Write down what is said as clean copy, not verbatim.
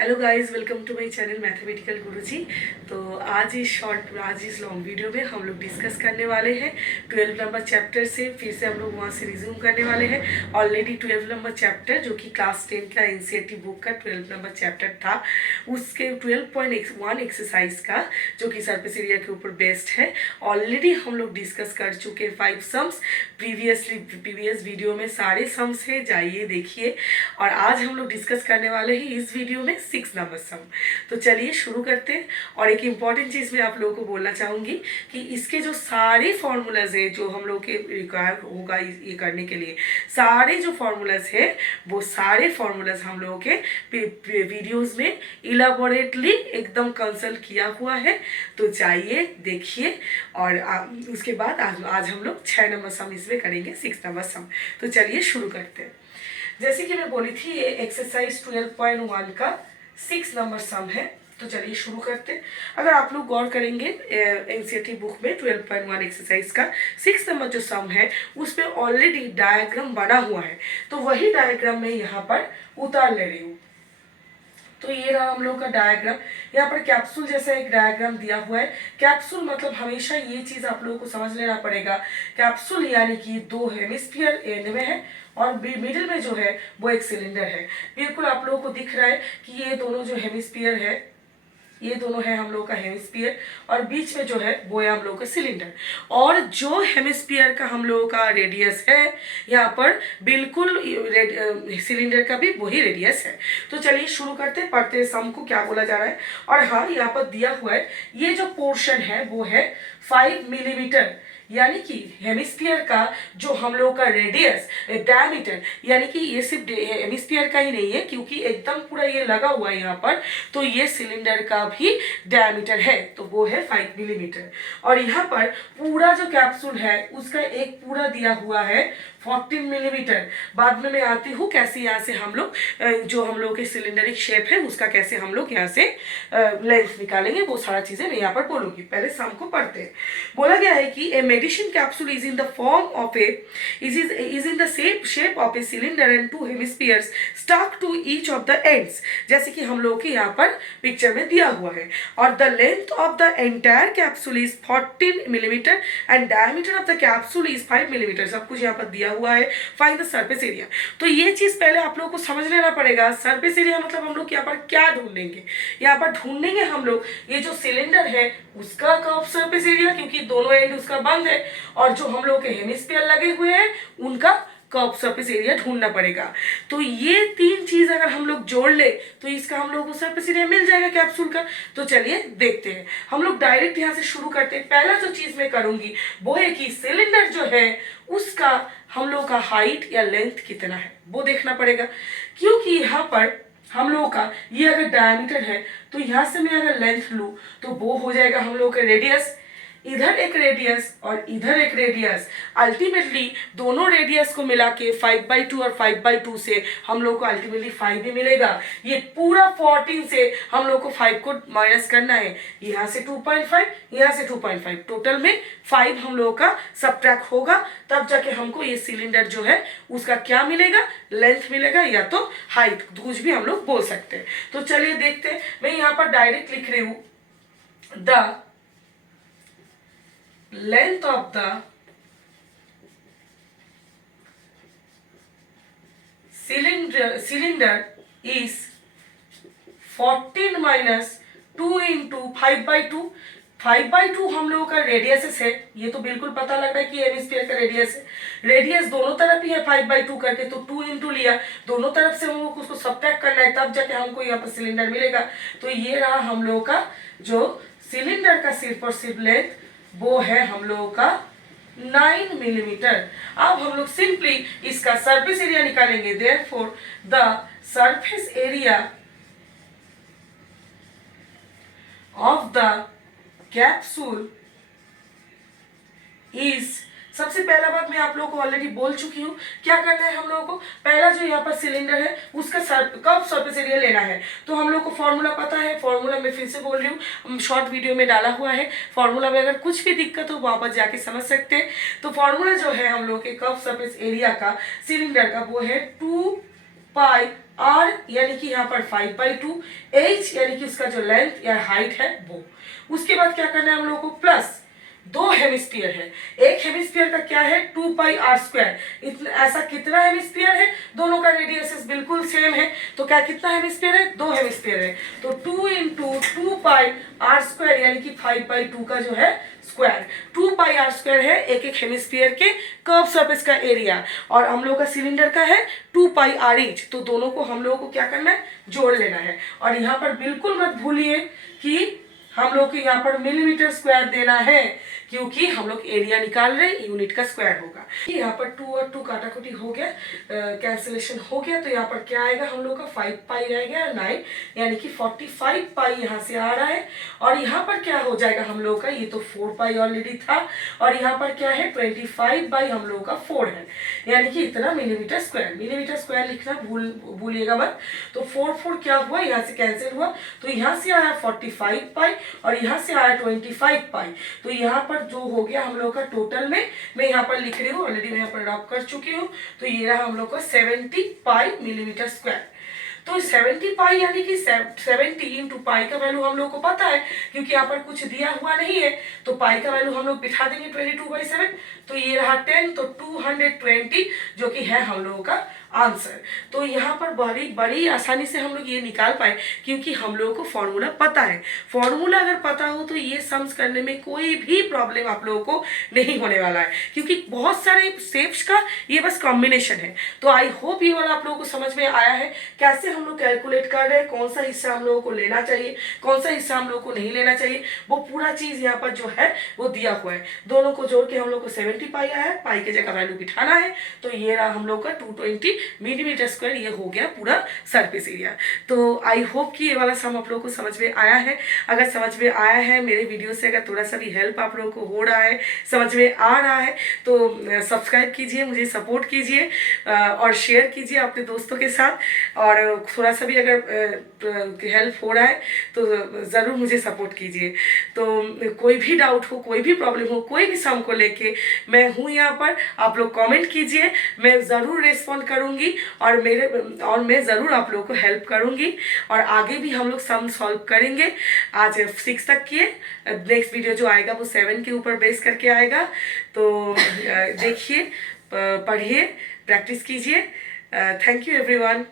Hello guys, welcome to my channel mathematical Guruji. तो आज इस लॉन्ग वीडियो में हम लोग डिस्कस करने वाले हैं 12 नंबर चैप्टर से। फिर से हम लोग वहाँ से रिज्यूम करने वाले हैं। ऑलरेडी 12 नंबर चैप्टर जो कि क्लास 10 का एनसीईआरटी बुक का 12 नंबर चैप्टर था, उसके 12.1 एक्सरसाइज का जो कि सरफेस एरिया के ऊपर बेस्ड है, ऑलरेडी हम लोग डिस्कस कर चुके 5 सम्स। प्रीवियस वीडियो में सारे सम्स है, जाइए देखिए। और आज हम लोग डिस्कस करने वाले हैं इस वीडियो में 6 नंबर सम। तो चलिए शुरू करते हैं। और एक इम्पॉर्टेंट चीज़ मैं आप लोगों को बोलना चाहूँगी कि इसके जो सारे फॉर्मूलाज है जो हम लोग के रिक्वायर होगा ये करने के लिए, सारे जो फॉर्मूलाज है वो सारे फॉर्मूलाज हम लोगों के वीडियोज़ में इलाबोरेटली एकदम कंसल्ट किया हुआ है। तो जाइए देखिए। और उसके बाद आज हम लोग 6 नंबर सम इसमें करेंगे, 6 नंबर सम। तो चलिए शुरू करते हैं। जैसे कि मैं बोली थी, ये एक्सरसाइज 12.1 का 6 नंबर सम है। तो चलिए शुरू करते हैं। अगर आप लोग गौर करेंगे एनसीईआरटी बुक में 12.1 एक्सरसाइज का 6 नंबर जो सम है उसमें ऑलरेडी डायग्राम बना हुआ है, तो वही डायग्राम मैं यहाँ पर उतार ले रही हूँ। तो ये रहा हम लोग का डायग्राम। यहाँ पर कैप्सूल जैसा एक डायग्राम दिया हुआ है। कैप्सूल मतलब हमेशा ये चीज आप लोगों को समझ लेना पड़ेगा, कैप्सूल यानी कि 2 हेमिस्फीयर एंड में है और मिडिल में जो है वो एक सिलेंडर है। बिल्कुल आप लोगों को दिख रहा है कि ये दोनों जो हेमिस्फीयर है, ये दोनों है हम लोग का हेमिस्फीयर, और बीच में जो है वो है हम लोग का सिलेंडर। और जो हेमिस्फीयर का हम लोगों का रेडियस है, यहाँ पर बिल्कुल सिलेंडर का भी वही रेडियस है। तो चलिए शुरू करते हैं, पढ़ते हैं सम को क्या बोला जा रहा है। और हाँ, यहाँ पर दिया हुआ है ये जो पोर्शन है वो है 5 मिलीमीटर, यानी कि हेमिस्फीयर का जो हम लोग का रेडियस डायमीटर, यानी कि ये सिर्फ हेमिस्फीयर का ही नहीं है क्योंकि एकदम पूरा ये लगा हुआ है यहाँ पर, तो ये सिलेंडर का भी डायमीटर है, तो वो है 5 मिलीमीटर। और यहाँ पर पूरा जो कैप्सूल है उसका एक पूरा दिया हुआ है 14 मिलीमीटर। बाद में मैं आती हूँ कैसे यहाँ से हम लोग जो हम लोग के सिलेंडरिक शेप है उसका कैसे हम लोग यहाँ से लेंथ निकालेंगे, वो सारा चीजें मैं यहाँ पर बोलूंगी। पहले सम को पढ़ते हैं। बोला गया है कि a medicine capsule is in the form of A is in the same shape of a cylinder and 2 hemispheres stuck to each of the ends, जैसे कि हम लोग के यहाँ पर पिक्चर में दिया हुआ है। और the length of the entire capsule is 14 millimeter and diameter of the capsule is 5 millimeter। सब कुछ यहाँ पर दिया हुआ है। Find the surface area। तो ये चीज पहले आप लोगों को समझ लेना पड़ेगा। सरफेस एरिया मतलब हम लोग यहाँ पर क्या ढूंढेंगे, यहाँ पर ढूंढेंगे हम लोग ये जो सिलेंडर है उसका कर्व सरफेस एरिया, क्योंकि दोनों एंड उसका बंद है, और जो हम लोग के हेमिस्फीयर लगे हुए हैं उनका कर्व सरफेस एरिया ढूंढना पड़ेगा। तो ये 3 चीज अगर हम लोग जोड़ ले तो इसका हम लोग को सरफेस एरिया मिल जाएगा कैप्सूल का। तो चलिए देखते हैं। हम लोग डायरेक्ट यहाँ से शुरू करते हैं। पहला जो चीज मैं करूंगी वो है कि सिलेंडर जो है उसका हम लोग का हाइट या लेंथ कितना है वो देखना पड़ेगा, क्योंकि यहाँ पर हम लोग का ये अगर डायमीटर है तो यहाँ से मैं अगर लेंथ लूँ तो वो हो जाएगा हम लोग का रेडियस। इधर एक रेडियस और इधर एक रेडियस, अल्टीमेटली दोनों रेडियस को मिला के 5/2 और 5/2 से हम लोग को अल्टीमेटली 5 ही मिलेगा। ये पूरा 14 से हम लोग को 5 को माइनस करना है, यहाँ से 2.5, यहाँ से 2.5, टोटल में 5 हम लोगों का सब्ट्रैक्ट होगा, तब जाके हमको ये सिलेंडर जो है उसका क्या मिलेगा, लेंथ मिलेगा या तो हाइट, कुछ भी हम लोग बोल सकते हैं। तो चलिए देखते हैं। मैं यहाँ पर डायरेक्ट लिख रही हूँ the length of the cylinder is 14 minus 2 into 5/2। 5/2 हम लोगों का रेडियस है, ये तो बिल्कुल पता लग रहा है कि हेमिस्फीयर का रेडियस है। रेडियस दोनों तरफ ही है 5/2 करके, तो 2 इंटू लिया, दोनों तरफ से हम लोग उसको सब्ट्रैक्ट करना है, तब जाके हमको यहाँ पर सिलेंडर मिलेगा। तो ये रहा हम लोग का जो सिलेंडर का सिर्फ और सिर्फ लेंथ, वो है हम लोगों का 9 मिलीमीटर। अब हम लोग सिंपली इसका सरफेस एरिया निकालेंगे। Therefore the surface area of the capsule is, सबसे पहला बात मैं आप लोगों को ऑलरेडी बोल चुकी हूँ, क्या करना है हम लोगों को, पहला जो यहाँ पर सिलेंडर है उसका कर्व सरफेस एरिया लेना है। तो हम लोग को फॉर्मूला पता है, फॉर्मूला मैं फिर से बोल रही हूँ, शॉर्ट वीडियो में डाला हुआ है। फॉर्मूला में अगर कुछ भी दिक्कत हो वापस जाके समझ सकते हैं। तो फॉर्मूला जो है हम लोग के कर्व सरफेस एरिया का सिलेंडर का वो है 2 पाई R यानी कि यहाँ पर 5/2, H यानी कि उसका जो लेंथ या हाइट है वो। उसके बाद क्या करना है हम लोगों को, प्लस दो हेमिस्फीयर है, एक हेमिस्फीयर का क्या है 2πr², इतना ऐसा कितना हेमिस्फीयर है, दोनों का रेडियस बिल्कुल सेम है, तो क्या कितना हेमिस्फीयर है, दो हेमिस्फीयर है, तो 2 × 2πr² यानी कि 5/2 का जो है स्क्वायर, 2πr² है एक एक हेमिस्फीयर के कर्व सरफेस का एरिया, और हम लोग का सिलेंडर का है 2πr each, तो दोनों को हम लोगों को क्या करना है, जोड़ लेना है। और यहाँ पर बिल्कुल मत भूलिए कि हम लोग को यहाँ पर मिलीमीटर स्क्वायर देना है, क्योंकि हम लोग एरिया निकाल रहे हैं, यूनिट का स्क्वायर होगा। यहाँ पर 2 और 2 काटाकुटी हो गया, कैंसिलेशन हो गया, तो यहाँ पर क्या आएगा हम लोग का 5π रह गया 9, यानी कि 45π यहाँ से आ रहा है। और यहाँ पर क्या हो जाएगा हम लोग का, ये तो 4π ऑलरेडी था, और यहाँ पर क्या है 25/, हम लोग का 4 है, यानी कि इतना मिलीमीटर स्क्वायर। मिलीमीटर स्क्वायर लिखना भूलिएगा मत। तो 4 क्या हुआ, यहाँ से कैंसिल हुआ, तो यहाँ से आया 45π और यहाँ से आया 25π, तो यहाँ पर जो हो गया हम लोग का टोटल में, मैं यहाँ पर लिख रही हूँ ऑलरेडी, मैं यहाँ पर ड्रॉप कर चुकी हूँ, तो ये रहा हम लोग का 70π मिलीमीटर स्क्वायर। तो 70π यानी कि 70 × पाई का वैल्यू हम लोग को पता है, क्योंकि यहाँ पर कुछ दिया हुआ नहीं है, तो पाई का वैल्यू हम लोग बिठा देंगे 22/7, तो ये रहा 10, तो 220 जो कि है हम लोगों का आंसर। तो यहाँ पर बड़ी आसानी से हम लोग ये निकाल पाए, क्योंकि हम लोगों को फॉर्मूला पता है। फॉर्मूला अगर पता हो तो ये सम्स करने में कोई भी प्रॉब्लम आप लोगों को नहीं होने वाला है, क्योंकि बहुत सारे स्टेप्स का ये बस कॉम्बिनेशन है। तो आई होप ये वाला आप लोगों को समझ में आया है, कैसे हम लोग कैलकुलेट कर रहे हैं, कौन सा हिस्सा हम लोगों को लेना चाहिए, कौन सा हिस्सा हम लोगों को नहीं लेना चाहिए, वो पूरा चीज़ यहाँ पर जो है वो दिया हुआ है। दोनों को जोड़ के हम लोग को 70π आया है, पाई की जगह वैल्यू बिठाना है, तो ये रहा हम लोग का 220 मिलीमीटर स्क्वायर, ये हो गया पूरा सरफेस एरिया। तो आई होप कि ये वाला सम आप लोगों को समझ में आया है। अगर समझ में आया है, मेरे वीडियो से अगर थोड़ा सा भी हेल्प आप लोगों को हो रहा है, समझ में आ रहा है, तो सब्सक्राइब कीजिए, मुझे सपोर्ट कीजिए और शेयर कीजिए अपने दोस्तों के साथ। और थोड़ा सा भी अगर हेल्प हो रहा है तो ज़रूर मुझे सपोर्ट कीजिए। तो कोई भी डाउट हो, कोई भी प्रॉब्लम हो, कोई भी सम को लेके मैं हूँ यहाँ पर, आप लोग कमेंट कीजिए, मैं ज़रूर रिस्पॉन्ड करूँगी और मैं ज़रूर आप लोगों को हेल्प करूँगी। और आगे भी हम लोग सम सॉल्व करेंगे। आज 6 तक किए, नेक्स्ट वीडियो जो आएगा वो 7 के ऊपर बेस करके आएगा। तो देखिए, पढ़िए, प्रैक्टिस कीजिए। Thank you everyone.